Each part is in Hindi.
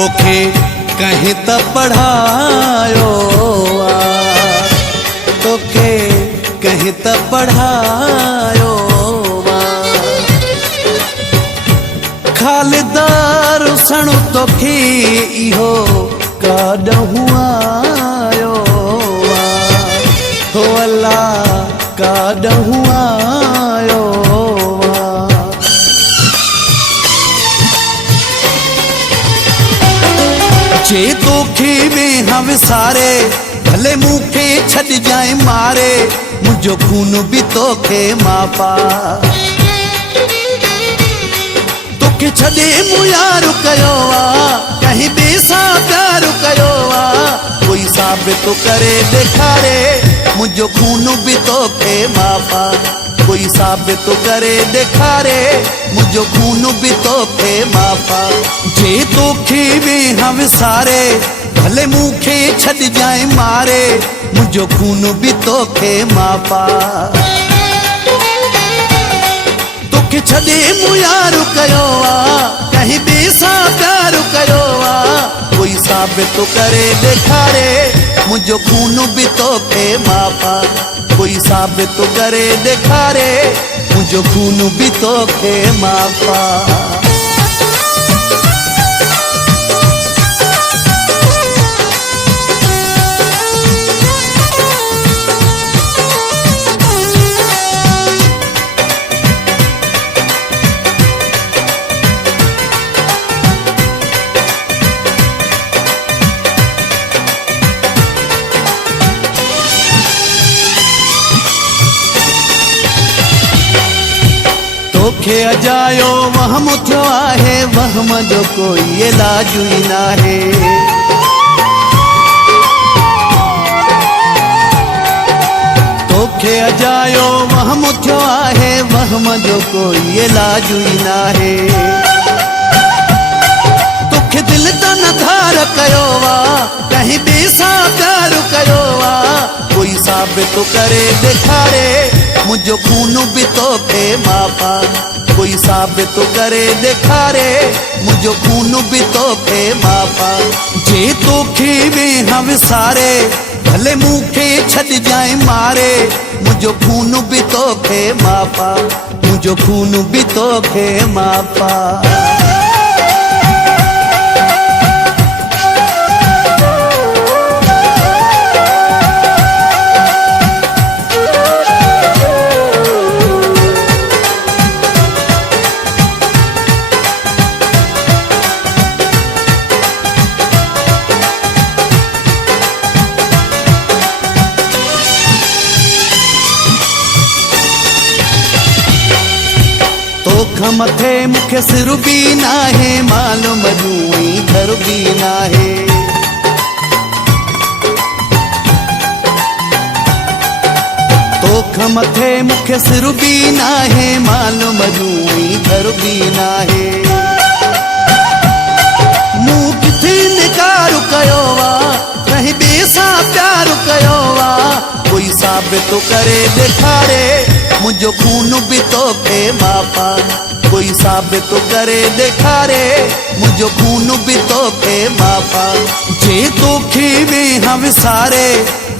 तोखे कहीं त पढ़ायो तोखे कहीं त पढ़ायो खालिदार सणु तोखे इहो काॾहूं आयो हो अल्लाह काॾहूं आयो जे तोखे में विसारे भले मूंखे छॾ जाए मारे मुंहिंजो खून बि तोखे मापा तोखे छॾे मूं यार कयो कहीं ॿिए सां प्यार कयो कोई साबित करे ॾेखारे मुंहिंजो खून बि तोखे मापा कोई साबित करे ॾेखारे मुंहिंजो खून बि तोखे मापा जे तोखे में विसारे भले मूंखे छॾ जाए मारे मुंहिंजो खून बि तोखे मापा तोखे छॾे मूं यार कयो कहीं ॿिए सां प्यार कयो कोई साबित करे ॾेखारे मुंहिंजो खून बि तोखे मापा कोई साबित करे ॾेखारे मुंहिंजो खून बि तोखे मापा तोखे अजायो वहम थियो आहे वहम जो कोई इलाज ई नाहे तोखे अजायो वहम थियो आहे वहम जो कोई इलाज ई नाहे तोखे दिल त न धार कयो कहीं ॿिए सां प्यार कयो कोई साबित करे ॾेखारे मुंहिंजो खून बि तोखे मापा कोई साबित करे ॾेखारे मुंहिंजो खून बि तोखे मापा जे तोखे में विसारे भले मूंखे छॾ जाए मारे मुंहिंजो खून बि तोखे मापा मुंहिंजो खून बि तोखे मापा तोख मथे मूंखे सिर बि नाहे माल मजूई घर बि नाहे तोख मथे मूंखे सिर बि नाहे माल मजूई घर बि नाहे मूं किथे निकार कयो कहीं ॿिए सां प्यार कयो कोई साबित करे ॾेखारे मुंहिंजो खून बि तोखे मापा कोई साबित करे ॾेखारे मुंहिंजो खून बि तोखे मापा जे तोखे में विसारे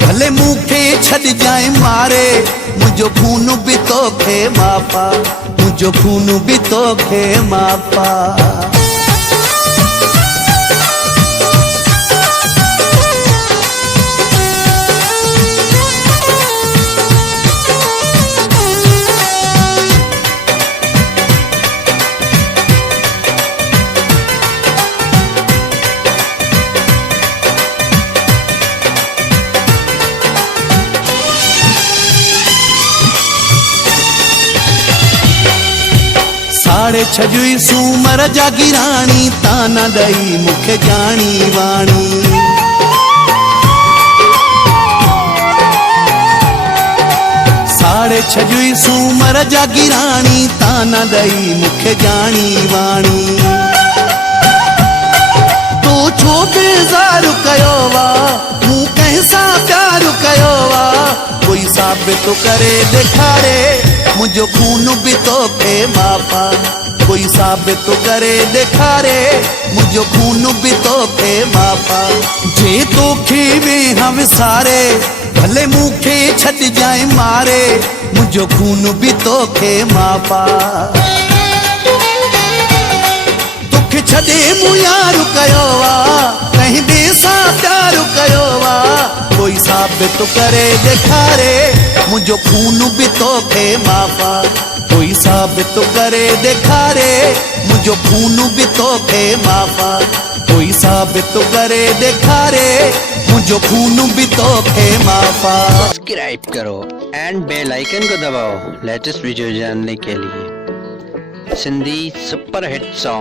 भले मूंखे छॾ जाए मारे मुंहिंजो खून बि तोखे मापा मुंहिंजो खून बि तोखे मापा साढ़े छजुई सूमर जा गिराणी ताना ॾई मूंखे जानी वाणी साढ़े छजुई सूमर जा गिराणी ताना ॾई मूंखे जानी वाणी तो छो बेज़ार कयो मूं कंहिं सां प्यार कयो कोई साबित करे ॾेखारे मुंहिंजो खून बि तोखे मापा कोई साबित करे ॾेखारे मुंहिंजो खून बि तोखे माफ़ा। जे तोखे वेहां विसारे भले मूंखे छॾिजांइ मारे मुंहिंजो खून बि तोखे माफ़ा। तोखे छॾे मूं यार कयो आहे कंहिं ॿिए सां प्यार कयो आहे कोई साबित करे ॾेखारे मुंहिंजो खून बि तोखे माफ़ा। कोई साबित करे ॾेखारे मुंहिंजो खून बि तोखे माफ़ा। कोई साबित करे ॾेखारे मुंहिंजो खून बि तोखे माफ़ा। सब्सक्राइब करो एंड बेल आइकन को दबाओ लेटेस्ट वीडियो जानने के लिए। Sindhi super hit song.